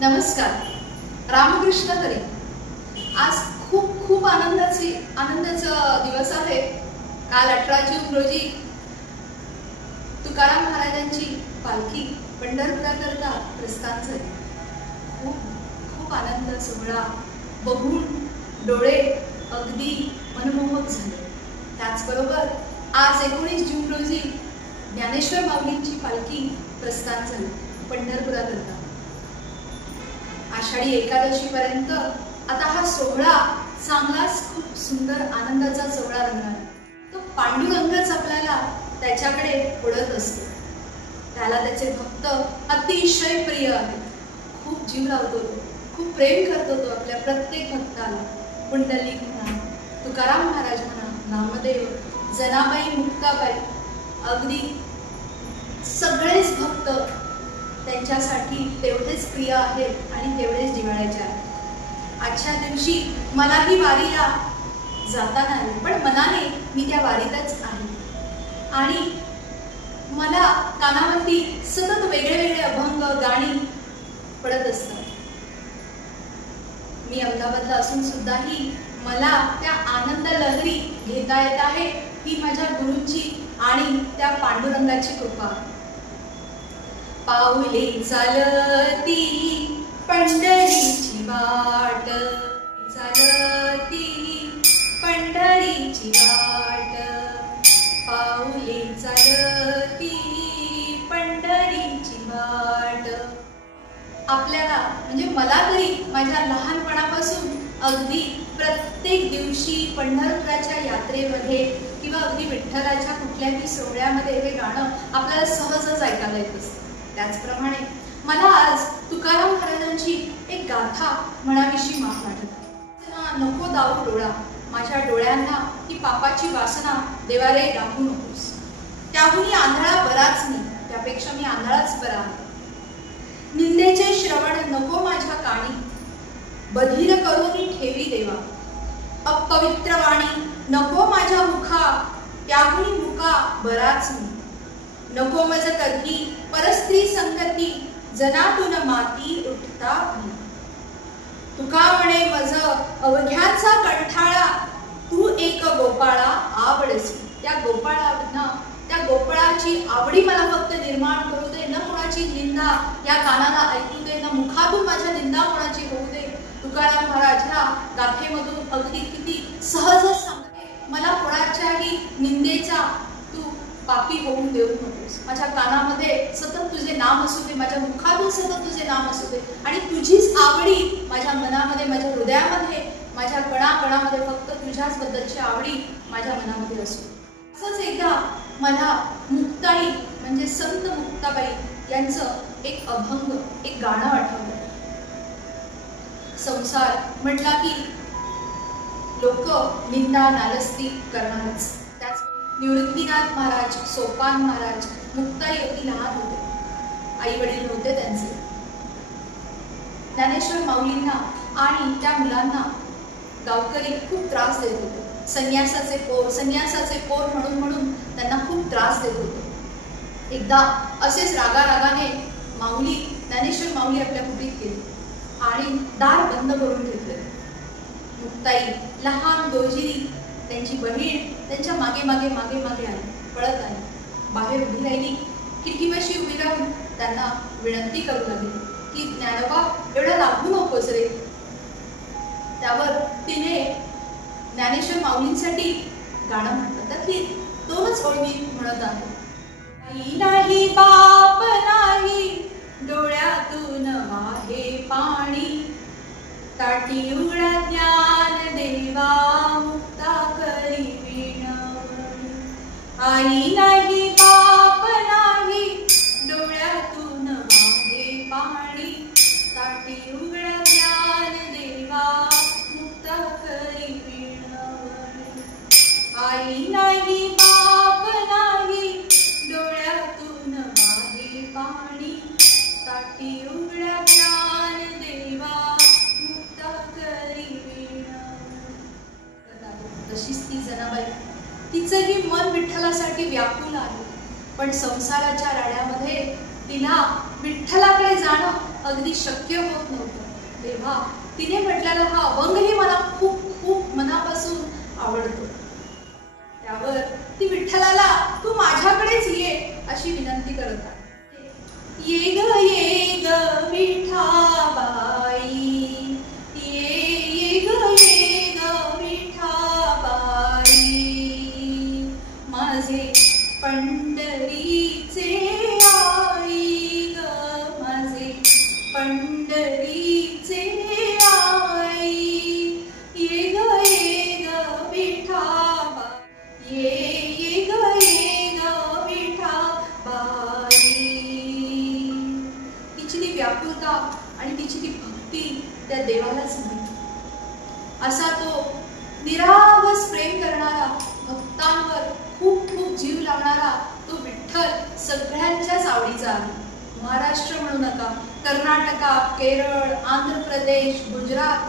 नमस्कार. रामकृष्ण हरी. आज खूप खूप आनंदाचा दिवस आहे. काल 18 जून रोजी तुकाराम महाराजांची पालखी पंढरपुराकरता प्रस्थान झाली. खूप आनंद सोहळा बघून डोळे अगदी मनमोहक झाले. त्याचबरोबर आज 19 जून रोजी ज्ञानेश्वर माऊलींची पालखी प्रस्थान झाली पंढरपुराकरता. आषाढी एकादशी पर्यंत आता हा सोहळा चांगलाच खूप सुंदर आनंदाचा सोहळा रंगणार. तो पांडुरंगच आपल्याला त्याच्याकडे ओढत असतो. त्याला त्याचे भक्त अतिशय प्रिय आहेत. खूप जीव लावतो तो, खूप प्रेम करतो तो आपल्या प्रत्येक भक्ताला. पुंडलिक म्हणा, तुकाराम महाराज म्हणा, नामदेव, जनाबाई, मुक्ताबाई, अगदी सगळेच भक्त त्यांच्यासाठी तेवढेच प्रिय आहेत आणि तेवढेच जिव्हाळ्याचे आहेत. आजच्या दिवशी मलाही वारीला जाता नाही, पण मनाने मी त्या वारीतच आहे आणि मला कानावरती सतत वेगळे अभंग गाणी पडत असतात. मी अहमदाबादला असून सुद्धाही मला त्या आनंद लहरी घेता येत आहे. ही माझ्या गुरूंची आणि त्या पांडुरंगाची कृपा. पाऊले चालती पंढरीची वाट, चालती पंढरीची वाट, पाऊले चालती पंढरीची वाट. आपल्याला म्हणजे मला तरी माझ्या लहानपणापासून अगदी प्रत्येक दिवशी पंढरपुराच्या यात्रेमध्ये किंवा अगदी विठ्ठलाच्या कुठल्याही सोहळ्यामध्ये हे गाणं आपल्याला सहजच ऐकायला येत असतं. त्याचप्रमाणे मला आज तुकाराम महाराजांची एक गाथा म्हणावीशी वाटत. नको दाऊ डोळा, माझ्या डोळ्यांना ही पापाची वासना देवारे दाखवू नकोस. त्याहून आंधळा बराच मी, त्यापेक्षा मी आंधळाच बरा आहे. निंदेचे श्रवण नको माझ्या कानी, बधीर करून ठेवी देवा. अपवित्र वाणी नको माझ्या मुखा, त्याहून मुका बराच मी. नको मज कधी परस्त्री संगती, जनातून माती उठता मी. तुका म्हणे मज अवघ्याचा कंठाळा, तू एक गोपाळा आवडसी. त्या गोपाळाची आवडी मला फक्त निर्माण करू दे. न कोणाची निंदा या कानाला ऐकू दे, न मुखातून माझ्या निंदा कोणाची होऊ दे. तुकाराम महाराज ह्या गाथेमधून अगदी किती सहजच सांगते, मला कोणाच्याही निंदेचा तू पापी होऊन देऊ नकोस. माझ्या कानामध्ये सतत तुझे नाम असू दे, माझ्या मुखातून सतत तुझे नाम असू दे आणि तुझीच आवडी माझ्या मनामध्ये, माझ्या हृदयामध्ये, माझ्या कणाकणामध्ये फक्त तुझ्याच बद्दलची आवडी माझ्या मनामध्ये असू. असंच एकदा मला मुक्ताई म्हणजे संत मुक्ताबाई यांचं एक अभंग, एक गाणं आठवलं. संसार म्हटला की लोक निंदा नालस्ती करणारच. त्याच निवृत्तीनाथ महाराज, सोपान महाराज, मुक्ताई अगदी लहान होते, आई वडील नव्हते त्यांचे. ज्ञानेश्वर माऊलींना आणि त्या मुलांना गावकरी खूप त्रास देत होते. संन्यासाचे पोर म्हणून त्यांना खूप त्रास देत होते. एकदा असेच रागाने ज्ञानेश्वर माऊली आपल्या कुटीत गेले आणि दार बंद करून घेतले. मुक्ताई लहान दोजिरी, त्यांची बहीण त्यांच्या मागे आली, पळत आली, बाहेर उभी राहिली. खिडकीपाशी उभी राहून त्यांना विनंती करू लागली की ज्ञानोबा एवढा लागू नकोस रे. त्यावर तिने ज्ञानेश्वर माऊलींसाठी गाणं म्हटलं. त्यातली 2च ओळी मी म्हणत आहे. आई नाही बाप नाही, डोळ्यातून वाहे पाणी, ताटी उघडा ज्ञान देवा, मुक्ता करी विणवणी. आई नाही बाप नाही, डोळ्यातून वाहे पाणी, ताटी उघडा ज्ञान देवा, मुक्ता करी विणवणी. आई नाही बाप नाही, डोळ्यातून वाहे पाणी, ताटी उघडा ज्ञान देवा, मुक्ता करी विणवणी. तशीच ती जनाबाई, तिचंही मन विठ्ठलासाठी व्याकुल आहे, पण संसाराच्या राड्यामध्ये तिला विठ्ठलाकडे जाणं अगदी शक्य होत नव्हतं, तेव्हा तिने म्हटलेला हा अभंगही मला खूप खूप मनापासून आवडतो. त्यावर ती विठ्ठलाला तू माझ्याकडेच ये अशी विनंती करत आहे. ये ग विठाबाई, ये ग विठाबाई, माझे पंढरीचे आई ग, माझे पंढरीचे आई. ये ग विठाबाई, ये ग विठाबाई. तिची ती व्याकुलता आणि तिची ती भक्ती त्या देवालाच माहिती. असा तो निरागस प्रेम करणारा, भक्तांवर खूप खूप जीव लावणारा तो विठ्ठल सगळ्यांच्याच आवडीचा आहे. महाराष्ट्र म्हणू नका, कर्नाटका, केरळ, आंध्र प्रदेश, गुजरात,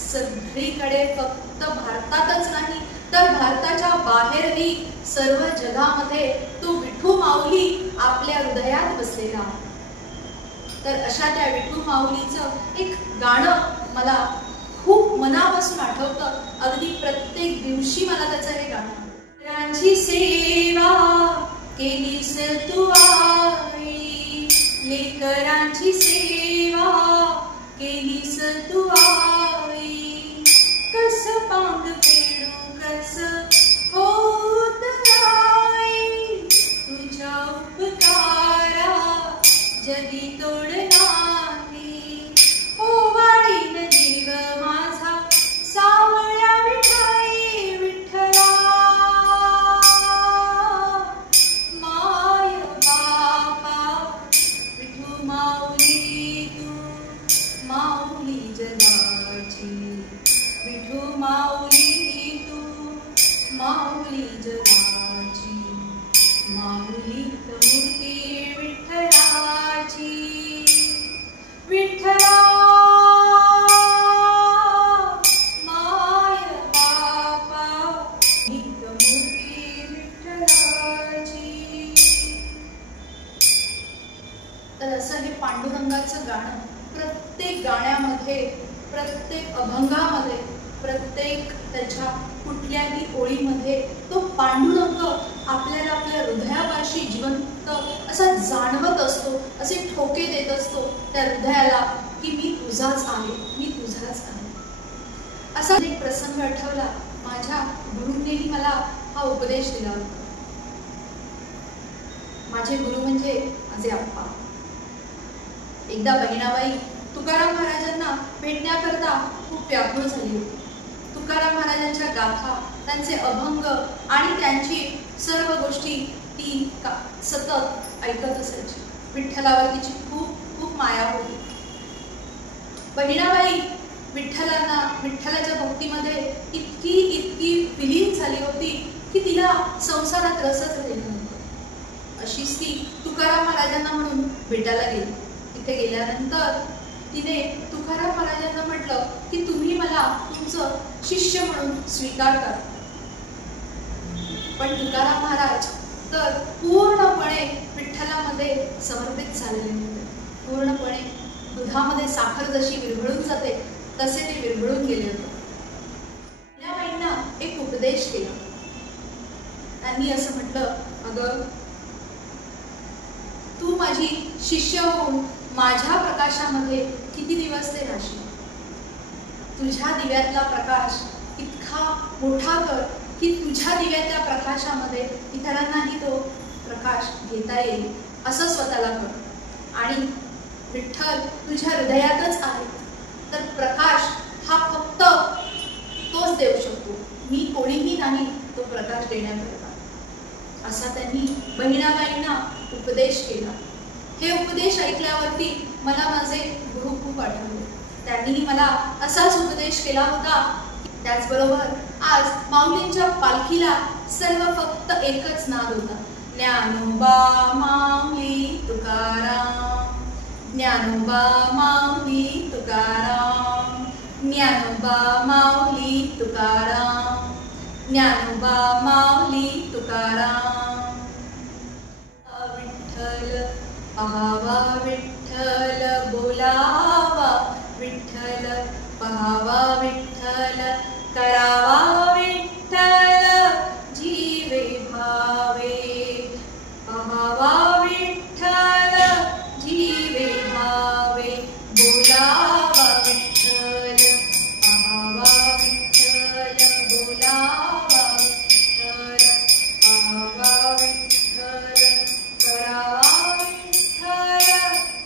सगळीकडे फक्त भारतातच नाही तर भारताच्या बाहेरही सर्व जगामध्ये तो विठू माऊली आपल्या हृदयात बसलेला आहे. तर अशा त्या विठू माऊलीचं एक गाणं मला खूप मनापासून आठवतं. अगदी प्रत्येक दिवशी मला त्याचं हे गाणं. लेकरांची सेवा केलीस तू आई, लेकरांची सेवा केलीस तू आई, कस पांग फेडू कस होत नाही, तुझ्या उपकारा जगी तोड नाही. ओ वाढीन जीव माझा सावळ्या विठाई, विठ्ठला माय बापा, विठू माऊली तू माऊली जगाची, विठू माऊली तू माऊली जगाची, माऊली मूर्ती विठ्ठलाची, विठ्ठला माय बापा, मूर्ती विठ्ठलाची. तर असं हे पांडुरंगाचं गाणं प्रत्येक गाण्यामध्ये, प्रत्येक अभंगामध्ये, प्रत्येक त्याच्या कुठल्याही ओळीमध्ये तो पांडुरंग आपल्याला आपल्या हृदयापाशी जिवंत असा जाणवत असतो, असे ठोके देत असतो त्या हृदयाला की मी तुझाच आहे, मी तुझाच आहे. असा एक प्रसंग आठवला. माझ्या गुरूंनीही मला हा उपदेश दिला होता. माझे गुरु म्हणजे माझे आप्पा. एकदा बहिणाबाई तुकाराम महाराजांना भेटण्याकरता खूप व्याकुळ झाली होती. तुकाराम महाराजांच्या गाथा, त्यांचे अभंग आणि त्यांची सर्व गोष्टी ती सतत ऐकत असायची. विठ्ठलावर तिची खूप खूप माया होती. बहिणाबाई विठ्ठलाच्या भक्तीमध्ये इतकी विलीन झाली होती की तिला संसारात रसच राहिला नव्हता. अशीच ती तुकाराम महाराजांना म्हणून भेटायला गेली. तिथे गेल्यानंतर तिने तुकाराम महाराजांना म्हटलं की तुम्ही मला तुमचं शिष्य म्हणून स्वीकार करा. पण तुकाराम महाराज तर पूर्णपणे विठ्ठलामध्ये समर्पित झालेले होते. पूर्णपणे दुधामध्ये साखर जशी विरघळून जाते तसे ते विरघळून गेले होते. त्या बाईंना एक उपदेश केला. त्यांनी असं म्हटलं, अगं तू माझी शिष्य होऊन माझ्या प्रकाशामध्ये किती दिवस ते राहशील. तुझ्या दिव्यातला प्रकाश इतका मोठा कर की तुझ्या दिव्यातल्या प्रकाशामध्ये इतरांनाही तो प्रकाश घेता येईल असं स्वतःला कर. आणि विठ्ठल तुझ्या हृदयातच आहे, तर प्रकाश हा फक्त तोच देऊ शकतो, मी कोणीही नाही तो प्रकाश देण्याकरता. असा त्यांनी बहिणाबाईंना उपदेश केला. हे उपदेश ऐकल्यावरती मला माझे गुरु खूप आठवले. त्यांनीही मला असाच उपदेश केला होता. त्याचबरोबर आज माऊलींच्या पालखीला सर्व फक्त एकच नाद होता, ज्ञानोबा माऊली तुकाराम, ज्ञानोबा माऊली तुकाराम, ज्ञानोबा माऊली तुकाराम, ज्ञानोबा माऊली तुकाराम. विठ्ठल पाहावा विठ्ठल, बोलावा विठ्ठल, पाहावा विठ्ठल, करावा विठ्ठल, जीवे भावे. पाहावा विठ्ठल, जीवे भावे, बोलावा विठ्ठल, पाहावा विठ्ठल, बोलावा विठ्ठल, पाहावा विठ्ठल, करावा विठ्ठल,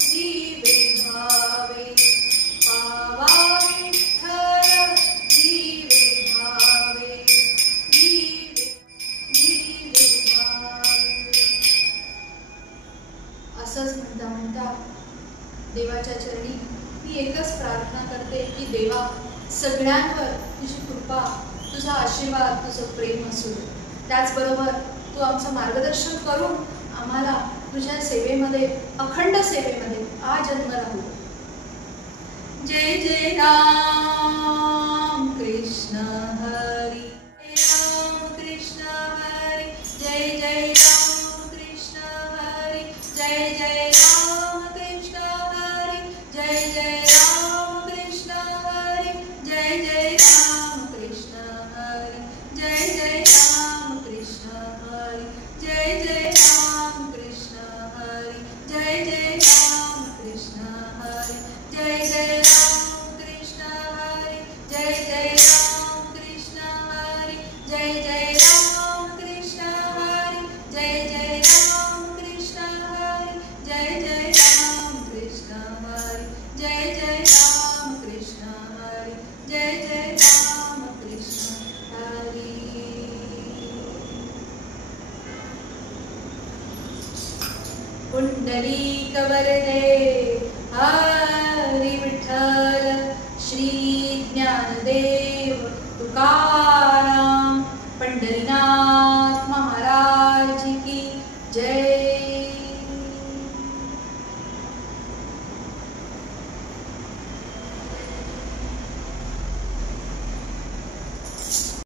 जीवे भावे. पाहावा विठ्ठल, जीवे भावे, जीवे भावे. असंच म्हणता म्हणता देवाच्या चरणी मी एकच प्रार्थना करते की देवा, सगळ्यांवर तुझी कृपा, तुझा आशीर्वाद, तुझं प्रेम असू दे. त्याचबरोबर तू आमचं मार्गदर्शन करून आम्हाला तुझ्या सेवेमध्ये, अखंड सेवेमध्ये आजन्म राहू. जय जय राम कृष्ण हरी, राम कृष्ण हरी, जय जय राम कृष्ण हरी, जय जय राम कृष्ण हरी, जय जय राम कृष्ण हरी, जय जय राम कृष्ण हरी, जय जय राम कृष्ण हरी, जय जय राम कृष्ण हरी, जय जय राम कृष्ण हरी, जय जय राम कृष्ण हरी, जय जय राम कृष्ण हरी, जय जय राम कृष्ण हरी, जय जय राम कृष्ण हरी, जय जय राम कृष्ण हरी, जय जय राम कृष्ण हरी, जय जय राम कृष्ण हरी. पुंडलीक वरदे हरी विठ्ठल.